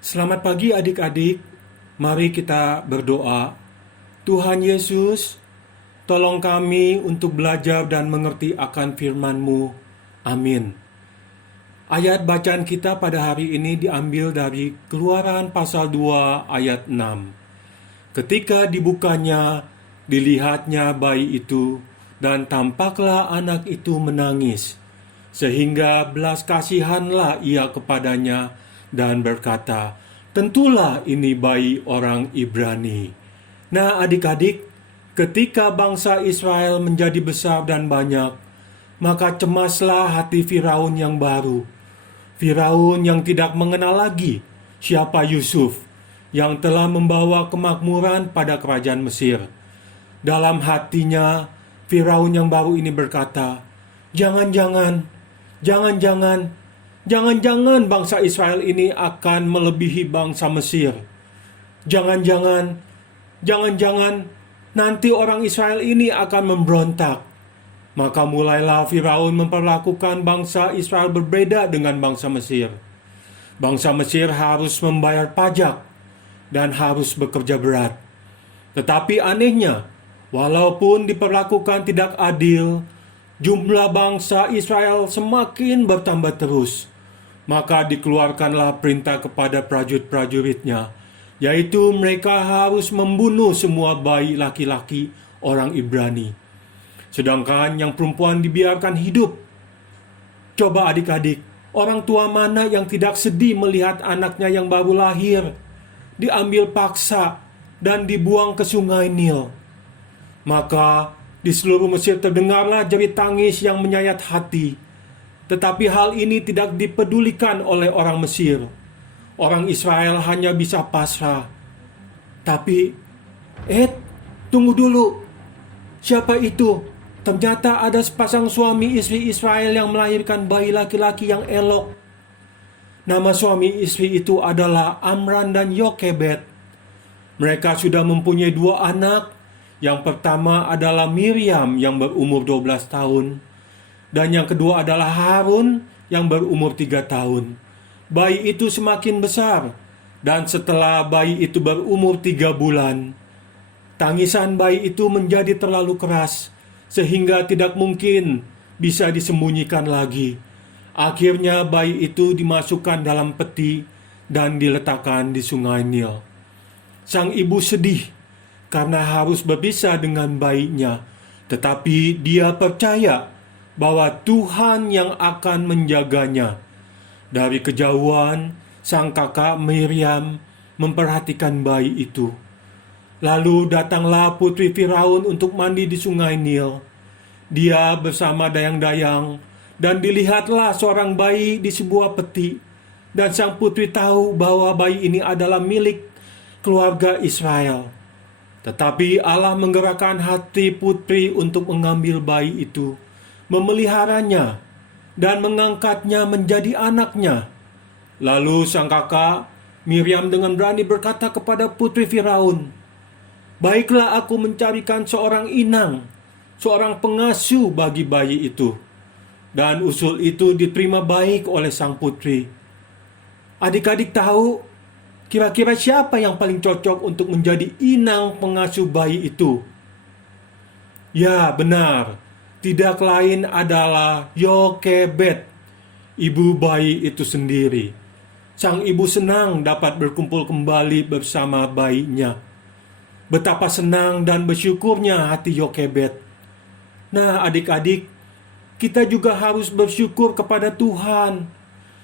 Selamat pagi adik-adik, mari kita berdoa. Tuhan Yesus, tolong kami untuk belajar dan mengerti akan firman-Mu. Amin. Ayat bacaan kita pada hari ini diambil dari Keluaran pasal 2 ayat 6. Ketika dibukanya, dilihatnya bayi itu, dan tampaklah anak itu menangis. Sehingga belas kasihanlah ia kepadanya dan berkata, "Tentulah ini bayi orang Ibrani." Nah adik-adik, ketika bangsa Israel menjadi besar dan banyak, maka cemaslah hati Firaun yang baru. Firaun yang tidak mengenal lagi siapa Yusuf, yang telah membawa kemakmuran pada kerajaan Mesir. Dalam hatinya, Firaun yang baru ini berkata, Jangan-jangan bangsa Israel ini akan melebihi bangsa Mesir. Jangan-jangan nanti orang Israel ini akan memberontak. Maka mulailah Firaun memperlakukan bangsa Israel berbeda dengan bangsa Mesir. Bangsa Mesir harus membayar pajak dan harus bekerja berat. Tetapi anehnya, walaupun diperlakukan tidak adil, jumlah bangsa Israel semakin bertambah terus. Maka dikeluarkanlah perintah kepada prajurit-prajuritnya, yaitu mereka harus membunuh semua bayi laki-laki orang Ibrani. Sedangkan yang perempuan dibiarkan hidup. Coba adik-adik, orang tua mana yang tidak sedih melihat anaknya yang baru lahir diambil paksa dan dibuang ke sungai Nil? Maka di seluruh Mesir terdengarlah jerit tangis yang menyayat hati. Tetapi hal ini tidak dipedulikan oleh orang Mesir. Orang Israel hanya bisa pasrah. Tapi, tunggu dulu. Siapa itu? Ternyata ada sepasang suami istri Israel yang melahirkan bayi laki-laki yang elok. Nama suami istri itu adalah Amram dan Yokebed. Mereka sudah mempunyai 2 anak. Yang pertama adalah Miriam yang berumur 12 tahun. Dan yang kedua adalah Harun yang berumur 3 tahun. Bayi itu semakin besar. Dan setelah bayi itu berumur 3 bulan, tangisan bayi itu menjadi terlalu keras, sehingga tidak mungkin bisa disembunyikan lagi. Akhirnya bayi itu dimasukkan dalam peti dan diletakkan di sungai Nil. Sang ibu sedih karena harus berpisah dengan bayinya, tetapi dia percaya bahwa Tuhan yang akan menjaganya. Dari kejauhan, sang kakak Miriam memperhatikan bayi itu. Lalu datanglah putri Firaun untuk mandi di sungai Nil. Dia bersama dayang-dayang, dan dilihatlah seorang bayi di sebuah peti. Dan sang putri tahu bahwa bayi ini adalah milik keluarga Israel. Tetapi Allah menggerakkan hati putri untuk mengambil bayi itu, memeliharanya, dan mengangkatnya menjadi anaknya. Lalu sang kakak Miriam dengan berani berkata kepada putri Firaun, "Baiklah aku mencarikan seorang inang, seorang pengasuh bagi bayi itu." Dan usul itu diterima baik oleh sang putri. Adik-adik tahu kira-kira siapa yang paling cocok untuk menjadi inang pengasuh bayi itu? Ya, benar. Tidak lain adalah Yokebed, ibu bayi itu sendiri. Sang ibu senang dapat berkumpul kembali bersama bayinya. Betapa senang dan bersyukurnya hati Yokebed. Nah, adik-adik, kita juga harus bersyukur kepada Tuhan.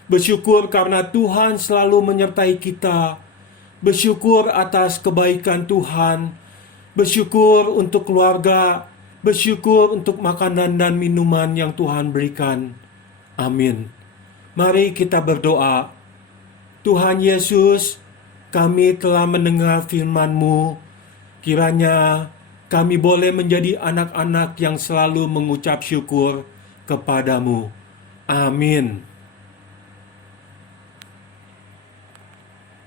Bersyukur karena Tuhan selalu menyertai kita. Bersyukur atas kebaikan Tuhan. Bersyukur untuk keluarga. Bersyukur untuk makanan dan minuman yang Tuhan berikan. Amin. Mari kita berdoa. Tuhan Yesus, kami telah mendengar firman-Mu. Kiranya kami boleh menjadi anak-anak yang selalu mengucap syukur kepadamu. Amin.